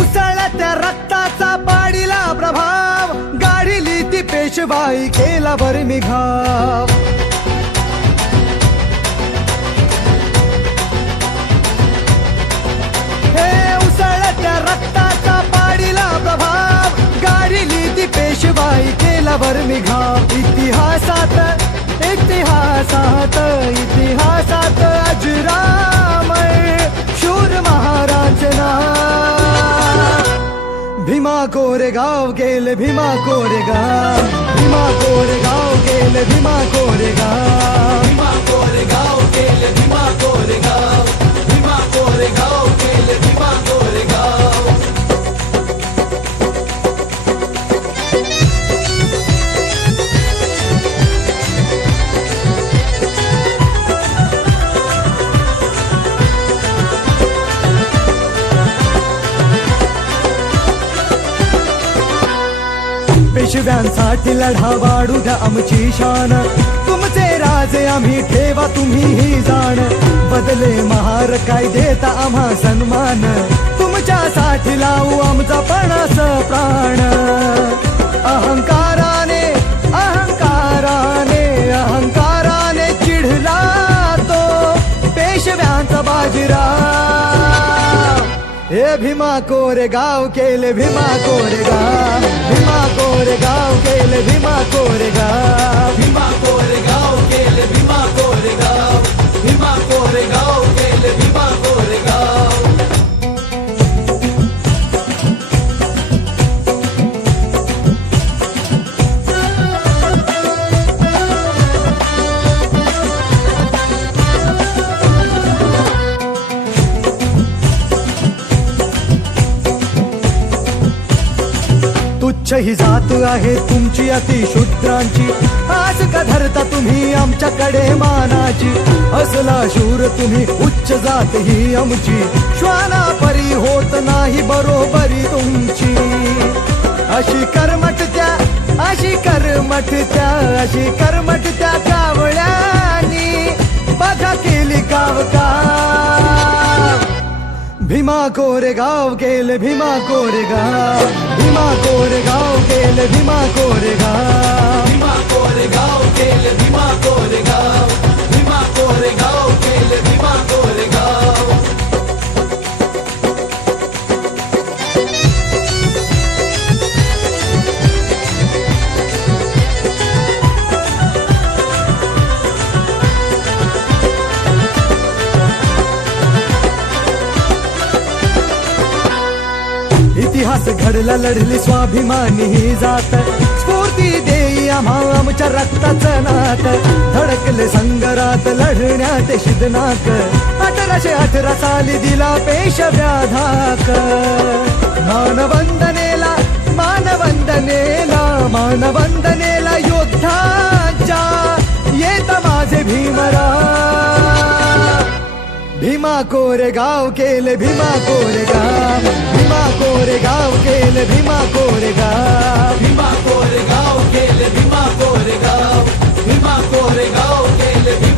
उसळत्या रक्ताचा पाडीला प्रभाव, गाडीली ती पेशवाई केला बरं घाव. हे उसळत्या रक्ताचा पाडीला प्रभाव, गाडीली ती पेशवाई केला बरं घाव. इतिहासात इतिहासात इतिहासात अजरामर शूर महाराज नाव. भीमा कोरेगाव गेले भीमा कोरेगाव, भीमा कोरेगाव गेले भीमा कोरेगाव, भीमा कोरेगाव गेले भीमा कोरेगाव, भीमा कोरेगाव गेले भीमा कोरेगाव. पेशव्यांसाठी लढा वाढू द्या आमची शान, तुमचे राजे आम्ही ठेवा तुम्ही ही जाण. बदले महार काय देता आम्हा सन्मान, तुमच्यासाठी लावू आमचा पणास प्राण. अहंकाराने अहंकाराने अहंकाराने चिढला तो पेशव्यांचा बाजीराव. हे भीमा कोरेगाव केले भीमा कोरेगाव, भीमा कोरेगाव केले भीमा कोरेगाव, भीमा कोरेगाव गेले भीमा कोरेगाव, भीमा कोरेगाव गेले भीमा कोरेगाव. तुच्छ ही जात आहे तुमची अतिशूद्रांची, आज का धरता तुम्ही आमच्याकडे मानाची. असला शूर तुम्ही उच्च जात ही आमची, श्वाना परी होत नाही बरोबरी तुमची. अशी कर्मठ त्या अशी कर्मठ त्या अशी कर्मठ त्या कावळ्यांनी बघा केली काव का. भीमा कोरेगाव गेले भीमा कोरेगाव, भीमा कोरेगाव गेले भीमा कोरेगाव, भीमा कोरेगाव गेले भीमा कोरेगाव, भीमा कोरेगाव गेले भीमा कोरेगाव. इतिहास घडला लढली स्वाभिमानी ही जात, स्फूर्ती देई आम्हा आमच्या रक्ताचं नात. धडकले संगरात लढण्यात शिदनाक, 1818 साली दिला पेशव्या धाक. मानवंदनेला मानवंदनेला मानवंदनेला योद्धाच्या येत माझे भीमराव. भीमा कोरेगाव केले भीमा कोरेगाव, भीमा कोरेगाव केले भीमा कोरेगाव, भीमा कोरेगाव गेले भीमा कोरेगाव, भीमा कोरेगाव गेले भीमा